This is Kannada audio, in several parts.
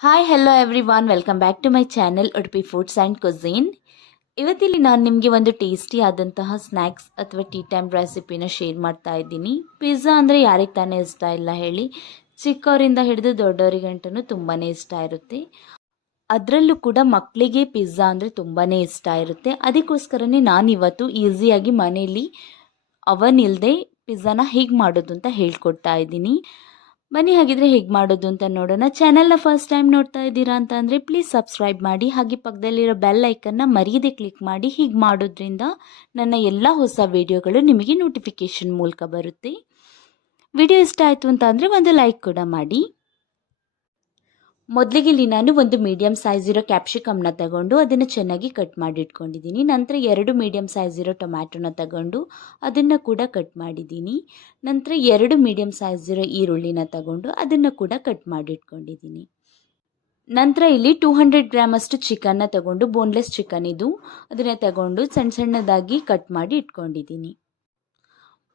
Hi hello everyone welcome back to my channel Udupi foods and cuisine. ಇವತ್ತಿಲ್ಲಿ ನಾನು ನಿಮಗೆ ಒಂದು ಟೇಸ್ಟಿ ಆದಂತಹ ಸ್ನ್ಯಾಕ್ಸ್ ಅಥವಾ ಟೀ ಟೈಮ್ ರೆಸಿಪಿನ ಶೇರ್ ಮಾಡ್ತಾ ಇದ್ದೀನಿ. ಪಿಜ್ಜಾ ಅಂದರೆ ಯಾರಿಗೆ ತಾನೇ ಇಷ್ಟ ಇಲ್ಲ ಹೇಳಿ. ಚಿಕ್ಕವರಿಂದ ಹಿಡಿದು ದೊಡ್ಡವರಿಗಂಟೂ ತುಂಬಾ ಇಷ್ಟ ಇರುತ್ತೆ. ಅದರಲ್ಲೂ ಕೂಡ ಮಕ್ಕಳಿಗೆ ಪಿಜ್ಜಾ ಅಂದರೆ ತುಂಬಾ ಇಷ್ಟ ಇರುತ್ತೆ. ಅದಕ್ಕೋಸ್ಕರನೇ ನಾನಿವತ್ತು ಈಸಿಯಾಗಿ ಮನೆಯಲ್ಲಿ ಅವನ್ ಇಲ್ಲದೆ ಪಿಜ್ಜಾನ ಹೇಗೆ ಮಾಡೋದು ಅಂತ ಹೇಳ್ಕೊಡ್ತಾ ಇದ್ದೀನಿ. ಬನ್ನಿ ಹಾಗಿದ್ರೆ ಹೇಗೆ ಮಾಡೋದು ಅಂತ ನೋಡೋಣ. ಚಾನಲ್ನ ಫಸ್ಟ್ ಟೈಮ್ ನೋಡ್ತಾ ಇದ್ದೀರಾ ಅಂತ ಅಂದರೆ ಪ್ಲೀಸ್ ಸಬ್ಸ್ಕ್ರೈಬ್ ಮಾಡಿ, ಹಾಗೆ ಪಕ್ಕದಲ್ಲಿರೋ ಬೆಲ್ ಐಕನ್ನ ಮರೆಯದೆ ಕ್ಲಿಕ್ ಮಾಡಿ. ಹೀಗೆ ಮಾಡೋದ್ರಿಂದ ನನ್ನ ಎಲ್ಲ ಹೊಸ ವಿಡಿಯೋಗಳು ನಿಮಗೆ ನೋಟಿಫಿಕೇಷನ್ ಮೂಲಕ ಬರುತ್ತೆ. ವಿಡಿಯೋ ಇಷ್ಟ ಆಯಿತು ಅಂತ ಅಂದರೆ ಒಂದು ಲೈಕ್ ಕೂಡ ಮಾಡಿ. ಮೊದಲಿಗೆ ಇಲ್ಲಿ ನಾನು ಒಂದು ಮೀಡಿಯಮ್ ಸೈಜ್ ಇರೋ ಕ್ಯಾಪ್ಸಿಕಮ್ನ ತಗೊಂಡು ಅದನ್ನು ಚೆನ್ನಾಗಿ ಕಟ್ ಮಾಡಿ ಇಟ್ಕೊಂಡಿದ್ದೀನಿ. ನಂತರ 2 ಮೀಡಿಯಮ್ ಸೈಜ್ ಇರೋ ಟೊಮ್ಯಾಟೊನ ತಗೊಂಡು ಅದನ್ನು ಕೂಡ ಕಟ್ ಮಾಡಿದ್ದೀನಿ. ನಂತರ 2 ಮೀಡಿಯಮ್ ಸೈಜ್ ಇರೋ ಈರುಳ್ಳಿನ ತಗೊಂಡು ಅದನ್ನು ಕೂಡ ಕಟ್ ಮಾಡಿ ಇಟ್ಕೊಂಡಿದ್ದೀನಿ. ನಂತರ ಇಲ್ಲಿ 200 ಗ್ರಾಮ್ ಅಷ್ಟು ಚಿಕನ್ನ ತಗೊಂಡು, ಬೋನ್ಲೆಸ್ ಚಿಕನ್ ಇದು, ಅದನ್ನು ತಗೊಂಡು ಸಣ್ಣ ಸಣ್ಣದಾಗಿ ಕಟ್ ಮಾಡಿ ಇಟ್ಕೊಂಡಿದ್ದೀನಿ.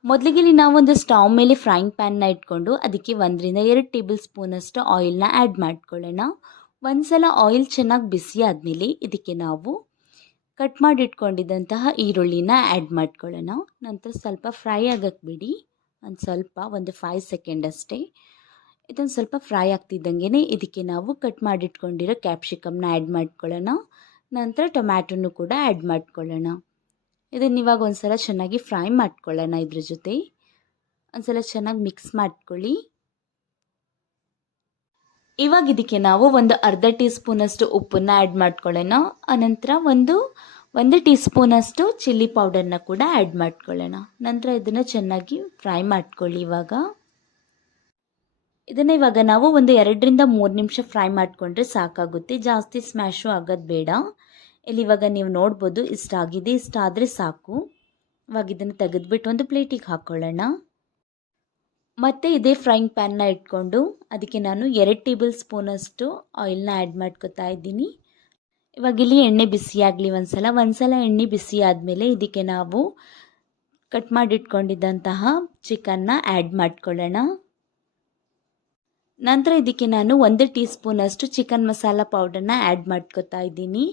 ಮೊದಲಿಗೆ ಇಲ್ಲಿ ನಾವೊಂದು ಸ್ಟವ್ ಮೇಲೆ ಫ್ರೈಂಗ್ ಪ್ಯಾನ್ನ ಇಟ್ಕೊಂಡು ಅದಕ್ಕೆ 1-2 ಟೇಬಲ್ ಸ್ಪೂನ್ ಅಷ್ಟು ಆಯಿಲ್ನ ಆ್ಯಡ್ ಮಾಡ್ಕೊಳ್ಳೋಣ. ಒಂದ್ಸಲ ಆಯಿಲ್ ಚೆನ್ನಾಗಿ ಬಿಸಿ ಆದಮೇಲೆ ಇದಕ್ಕೆ ನಾವು ಕಟ್ ಮಾಡಿ ಇಟ್ಕೊಂಡಿದ್ದಂತಹ ಈರುಳ್ಳಿನ ಆ್ಯಡ್ ಮಾಡ್ಕೊಳ್ಳೋಣ. ನಂತರ ಸ್ವಲ್ಪ ಫ್ರೈ ಆಗಕ್ಕೆ ಬಿಡಿ, ಒಂದು 5 ಸೆಕೆಂಡ್ ಅಷ್ಟೇ. ಇದೊಂದು ಸ್ವಲ್ಪ ಫ್ರೈ ಆಗ್ತಿದ್ದಂಗೆ ಇದಕ್ಕೆ ನಾವು ಕಟ್ ಮಾಡಿಟ್ಕೊಂಡಿರೋ ಕ್ಯಾಪ್ಸಿಕಮ್ನ ಆ್ಯಡ್ ಮಾಡ್ಕೊಳ್ಳೋಣ. ನಂತರ ಟೊಮ್ಯಾಟೊನು ಕೂಡ ಆ್ಯಡ್ ಮಾಡ್ಕೊಳ್ಳೋಣ. ಇದನ್ನು ಇವಾಗ ಒಂದ್ಸಲ ಚೆನ್ನಾಗಿ ಫ್ರೈ ಮಾಡ್ಕೊಳ್ಳೋಣ. ಇದ್ರ ಜೊತೆ ಒಂದ್ಸಲ ಚೆನ್ನಾಗಿ ಮಿಕ್ಸ್ ಮಾಡ್ಕೊಳ್ಳಿ. ಇವಾಗ ಇದಕ್ಕೆ ನಾವು ಒಂದು ಅರ್ಧ ಟೀ ಸ್ಪೂನ್ ಅಷ್ಟು ಉಪ್ಪನ್ನ ಆ್ಯಡ್ ಮಾಡ್ಕೊಳ್ಳೋಣ. ಅನಂತರ ಒಂದು ಟೀ ಸ್ಪೂನ್ ಅಷ್ಟು ಚಿಲ್ಲಿ ಪೌಡರ್ನ ಕೂಡ ಆ್ಯಡ್ ಮಾಡ್ಕೊಳ್ಳೋಣ. ನಂತರ ಇದನ್ನು ಚೆನ್ನಾಗಿ ಫ್ರೈ ಮಾಡ್ಕೊಳ್ಳಿ. ಇದನ್ನು ಇವಾಗ ನಾವು ಒಂದು 2-3 ನಿಮಿಷ ಫ್ರೈ ಮಾಡಿಕೊಂಡ್ರೆ ಸಾಕಾಗುತ್ತೆ. ಜಾಸ್ತಿ ಸ್ಮ್ಯಾಶು ಆಗೋದು ಬೇಡ. ಇಲ್ಲಿ ಇವಾಗ ನೀವು ನೋಡ್ಬೋದು ಇಷ್ಟ ಆಗಿದೆ. ಇಷ್ಟ ಆದರೆ ಸಾಕು. ಇವಾಗ ಇದನ್ನು ತೆಗೆದುಬಿಟ್ಟು ಒಂದು ಪ್ಲೇಟಿಗೆ ಹಾಕ್ಕೊಳ್ಳೋಣ. ಮತ್ತು ಇದೇ ಫ್ರೈಂಗ್ ಪ್ಯಾನ್ನ ಇಟ್ಕೊಂಡು ಅದಕ್ಕೆ ನಾನು 2 ಟೇಬಲ್ ಸ್ಪೂನಷ್ಟು ಆಯಿಲ್ನ ಆ್ಯಡ್ ಮಾಡ್ಕೊತಾ ಇದ್ದೀನಿ. ಇವಾಗ ಇಲ್ಲಿ ಎಣ್ಣೆ ಬಿಸಿಯಾಗಲಿ ಒಂದ್ಸಲ ಎಣ್ಣೆ ಬಿಸಿ ಆದಮೇಲೆ ಇದಕ್ಕೆ ನಾವು ಕಟ್ ಮಾಡಿಟ್ಕೊಂಡಿದ್ದಂತಹ ಚಿಕನ್ನ ಆ್ಯಡ್ ಮಾಡ್ಕೊಳ್ಳೋಣ. ನಂತರ ಇದಕ್ಕೆ ನಾನು 1 ಟೀ ಸ್ಪೂನಷ್ಟು ಚಿಕನ್ ಮಸಾಲ ಪೌಡರ್ನ ಆ್ಯಡ್ ಮಾಡ್ಕೊತಾ ಇದ್ದೀನಿ.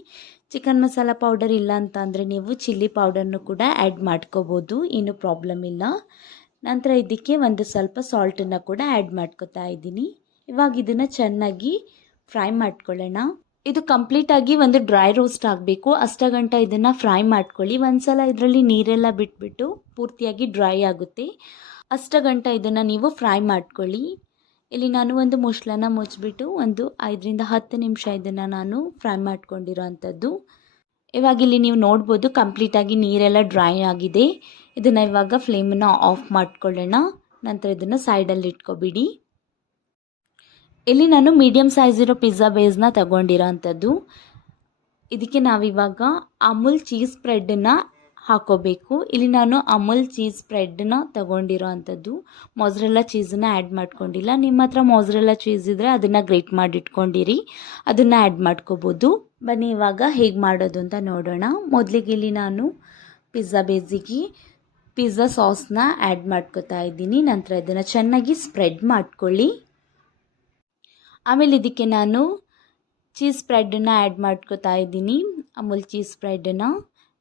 ಚಿಕನ್ ಮಸಾಲ ಪೌಡರ್ ಇಲ್ಲ ಅಂತ ಅಂದರೆ ನೀವು ಚಿಲ್ಲಿ ಪೌಡರ್ನು ಕೂಡ ಆ್ಯಡ್ ಮಾಡ್ಕೋಬೋದು, ಏನೂ ಪ್ರಾಬ್ಲಮ್ ಇಲ್ಲ. ನಂತರ ಇದಕ್ಕೆ ಒಂದು ಸ್ವಲ್ಪ ಸಾಲ್ಟನ್ನು ಕೂಡ ಆ್ಯಡ್ ಮಾಡ್ಕೊತಾ ಇದ್ದೀನಿ. ಇವಾಗ ಇದನ್ನು ಚೆನ್ನಾಗಿ ಫ್ರೈ ಮಾಡ್ಕೊಳ್ಳೋಣ. ಇದು ಕಂಪ್ಲೀಟಾಗಿ ಒಂದು ಡ್ರೈ ರೋಸ್ಟ್ ಆಗಬೇಕು. ಅಷ್ಟಗಂಟ ಇದನ್ನು ಫ್ರೈ ಮಾಡ್ಕೊಳ್ಳಿ. ಒಂದ್ಸಲ ಇದರಲ್ಲಿ ನೀರೆಲ್ಲ ಬಿಟ್ಬಿಟ್ಟು ಪೂರ್ತಿಯಾಗಿ ಡ್ರೈ ಆಗುತ್ತೆ. ಅಷ್ಟಗಂಟ ಇದನ್ನು ನೀವು ಫ್ರೈ ಮಾಡ್ಕೊಳ್ಳಿ. ಇಲ್ಲಿ ನಾನು ಒಂದು ಮುಚ್ಚಳನ ಮುಚ್ಚಿಬಿಟ್ಟು ಒಂದು 5-10 ನಿಮಿಷ ಇದನ್ನು ನಾನು ಫ್ರೈ ಮಾಡ್ಕೊಂಡಿರೋ ಅಂಥದ್ದು. ಇವಾಗ ಇಲ್ಲಿ ನೀವು ನೋಡ್ಬೋದು ಕಂಪ್ಲೀಟಾಗಿ ನೀರೆಲ್ಲ ಡ್ರೈ ಆಗಿದೆ. ಇದನ್ನು ಇವಾಗ ಫ್ಲೇಮನ್ನು ಆಫ್ ಮಾಡ್ಕೊಳ್ಳೋಣ. ನಂತರ ಇದನ್ನು ಸೈಡಲ್ಲಿ ಇಟ್ಕೊಬಿಡಿ. ಇಲ್ಲಿ ನಾನು ಮೀಡಿಯಮ್ ಸೈಜ್ ಇರೋ ಪಿಜ್ಜಾ ಬೇಸ್ನ ತಗೊಂಡಿರೋ ಅಂಥದ್ದು. ಇದಕ್ಕೆ ನಾವಿವಾಗ ಅಮೂಲ್ ಚೀಸ್ ಸ್ಪ್ರೆಡ್ಡನ್ನು ಹಾಕೋಬೇಕು. ಇಲ್ಲಿ ನಾನು ಅಮೂಲ್ ಚೀಸ್ ಸ್ಪ್ರೆಡ್ನ ತಗೊಂಡಿರೋ ಅಂಥದ್ದು. ಮೊಸರೆಲ್ಲ ಚೀಸನ್ನ ಆ್ಯಡ್ ಮಾಡ್ಕೊಂಡಿಲ್ಲ. ನಿಮ್ಮ ಹತ್ರ ಮೊಸರೆಲ್ಲ ಚೀಸ್ ಇದ್ದರೆ ಅದನ್ನು ಗ್ರೇಟ್ ಮಾಡಿ ಇಟ್ಕೊಂಡಿರಿ, ಅದನ್ನು ಆ್ಯಡ್ ಮಾಡ್ಕೋಬೋದು. ಬನ್ನಿ ಇವಾಗ ಹೇಗೆ ಮಾಡೋದು ಅಂತ ನೋಡೋಣ. ಮೊದಲಿಗೆ ಇಲ್ಲಿ ನಾನು ಪಿಜ್ಜಾ ಬೇಸಿಗೆ ಪಿಜ್ಜಾ ಸಾಸ್ನ ಆ್ಯಡ್ ಮಾಡ್ಕೋತಾ ಇದ್ದೀನಿ. ನಂತರ ಇದನ್ನು ಚೆನ್ನಾಗಿ ಸ್ಪ್ರೆಡ್ ಮಾಡ್ಕೊಳ್ಳಿ. ಆಮೇಲೆ ಇದಕ್ಕೆ ನಾನು ಚೀಸ್ ಸ್ಪ್ರೆಡನ್ನು ಆ್ಯಡ್ ಮಾಡ್ಕೋತಾ ಇದ್ದೀನಿ, ಅಮೂಲ್ ಚೀಸ್ ಸ್ಪ್ರೆಡನ್ನು.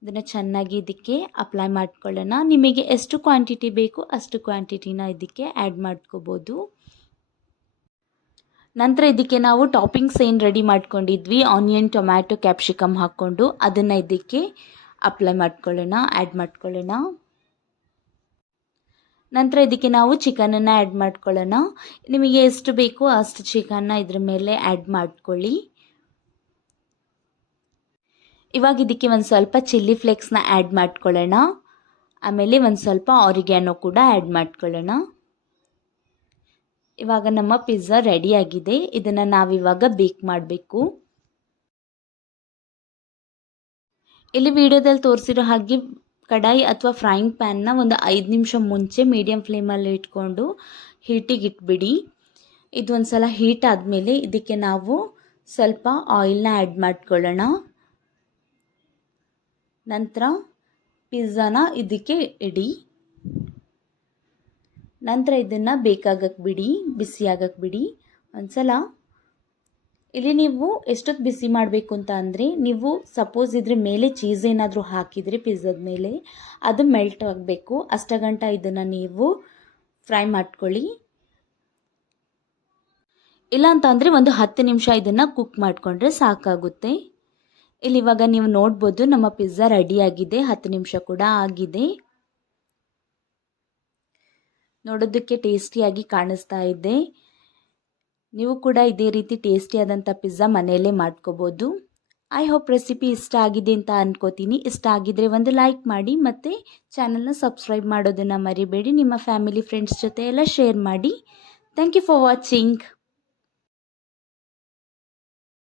ಇದನ್ನು ಚೆನ್ನಾಗಿ ಇದಕ್ಕೆ ಅಪ್ಲೈ ಮಾಡ್ಕೊಳ್ಳೋಣ. ನಿಮಗೆ ಎಷ್ಟು ಕ್ವಾಂಟಿಟಿ ಬೇಕು ಅಷ್ಟು ಕ್ವಾಂಟಿಟಿನ ಇದಕ್ಕೆ ಆ್ಯಡ್ ಮಾಡ್ಕೋಬೋದು. ನಂತರ ಇದಕ್ಕೆ ನಾವು ಟಾಪಿಂಗ್ಸ್ ಏನು ರೆಡಿ ಮಾಡ್ಕೊಂಡಿದ್ವಿ, ಆನಿಯನ್, ಟೊಮ್ಯಾಟೊ, ಕ್ಯಾಪ್ಸಿಕಮ್ ಹಾಕ್ಕೊಂಡು ಅದನ್ನು ಇದಕ್ಕೆ ಅಪ್ಲೈ ಮಾಡ್ಕೊಳ್ಳೋಣ, ಆ್ಯಡ್ ಮಾಡ್ಕೊಳ್ಳೋಣ. ನಂತರ ಇದಕ್ಕೆ ನಾವು ಚಿಕನನ್ನು ಆ್ಯಡ್ ಮಾಡ್ಕೊಳ್ಳೋಣ. ನಿಮಗೆ ಎಷ್ಟು ಬೇಕೋ ಅಷ್ಟು ಚಿಕನ್ನ ಇದ್ರ ಮೇಲೆ ಆ್ಯಡ್ ಮಾಡ್ಕೊಳ್ಳಿ. ಇವಾಗ ಇದಕ್ಕೆ ಒಂದು ಸ್ವಲ್ಪ ಚಿಲ್ಲಿ ಫ್ಲೇಕ್ಸ್ನ ಆ್ಯಡ್ ಮಾಡ್ಕೊಳ್ಳೋಣ. ಆಮೇಲೆ ಒಂದು ಸ್ವಲ್ಪ ಆರಿಗ್ಯಾನೋ ಕೂಡ ಆ್ಯಡ್ ಮಾಡ್ಕೊಳ್ಳೋಣ. ಇವಾಗ ನಮ್ಮ ಪಿಜ್ಜಾ ರೆಡಿಯಾಗಿದೆ. ಇದನ್ನು ನಾವಿವಾಗ ಬೇಕ್ ಮಾಡಬೇಕು. ಇಲ್ಲಿ ವಿಡಿಯೋದಲ್ಲಿ ತೋರಿಸಿರೋ ಹಾಗೆ ಕಡಾಯಿ ಅಥವಾ ಫ್ರೈಯಿಂಗ್ ಪ್ಯಾನ್ನ ಒಂದು 5 ನಿಮಿಷ ಮುಂಚೆ ಮೀಡಿಯಮ್ ಫ್ಲೇಮಲ್ಲಿ ಇಟ್ಕೊಂಡು ಹೀಟಿಗೆ ಇಟ್ಬಿಡಿ. ಇದು ಒಂದು ಸಲ ಹೀಟ್ ಆದಮೇಲೆ ಇದಕ್ಕೆ ನಾವು ಸ್ವಲ್ಪ ಆಯಿಲ್ನ ಆ್ಯಡ್ ಮಾಡ್ಕೊಳ್ಳೋಣ. ನಂತರ ಪಿಜ್ಜಾನ ಇದಕ್ಕೆ ಇಡಿ. ನಂತರ ಇದನ್ನು ಬೇಕಾಗಕ್ಕೆ ಬಿಡಿ, ಬಿಸಿ ಆಗಕ್ಕೆ ಬಿಡಿ. ಒಂದು ಸಲ ಇಲ್ಲಿ ನೀವು ಎಷ್ಟೊತ್ತು ಬಿಸಿ ಮಾಡಬೇಕು ಅಂತ ಅಂದರೆ, ನೀವು ಸಪೋಸ್ ಇದ್ರ ಮೇಲೆ ಚೀಸ್ ಏನಾದರೂ ಹಾಕಿದರೆ ಪಿಜ್ಜಾದ ಮೇಲೆ ಅದು ಮೆಲ್ಟ್ ಆಗಬೇಕು. ಅಷ್ಟಗಂಟ ಇದನ್ನು ನೀವು ಫ್ರೈ ಮಾಡ್ಕೊಳ್ಳಿ. ಇಲ್ಲ ಅಂತ ಅಂದರೆ ಒಂದು 10 ನಿಮಿಷ ಇದನ್ನು ಕುಕ್ ಮಾಡಿಕೊಂಡ್ರೆ ಸಾಕಾಗುತ್ತೆ. ಇಲ್ಲಿ ಇವಾಗ ನೀವು ನೋಡ್ಬೋದು ನಮ್ಮ ಪಿಜ್ಜಾ ರೆಡಿಯಾಗಿದೆ. 10 ನಿಮಿಷ ಕೂಡ ಆಗಿದೆ. ನೋಡೋದಕ್ಕೆ ಟೇಸ್ಟಿಯಾಗಿ ಕಾಣಿಸ್ತಾ ಇದೆ. ನೀವು ಕೂಡ ಇದೇ ರೀತಿ ಟೇಸ್ಟಿಯಾದಂಥ ಪಿಜ್ಜಾ ಮನೆಯಲ್ಲೇ ಮಾಡ್ಕೋಬೋದು. ಐ ಹೋಪ್ ರೆಸಿಪಿ ಇಷ್ಟ ಆಗಿದೆ ಅಂತ ಅನ್ಕೋತೀನಿ. ಇಷ್ಟ ಆಗಿದ್ರೆ ಒಂದು ಲೈಕ್ ಮಾಡಿ ಮತ್ತು ಚಾನಲ್ನ ಸಬ್ಸ್ಕ್ರೈಬ್ ಮಾಡೋದನ್ನು ಮರಿಬೇಡಿ. ನಿಮ್ಮ ಫ್ಯಾಮಿಲಿ ಫ್ರೆಂಡ್ಸ್ ಜೊತೆ ಎಲ್ಲ ಶೇರ್ ಮಾಡಿ. Thank you for watching.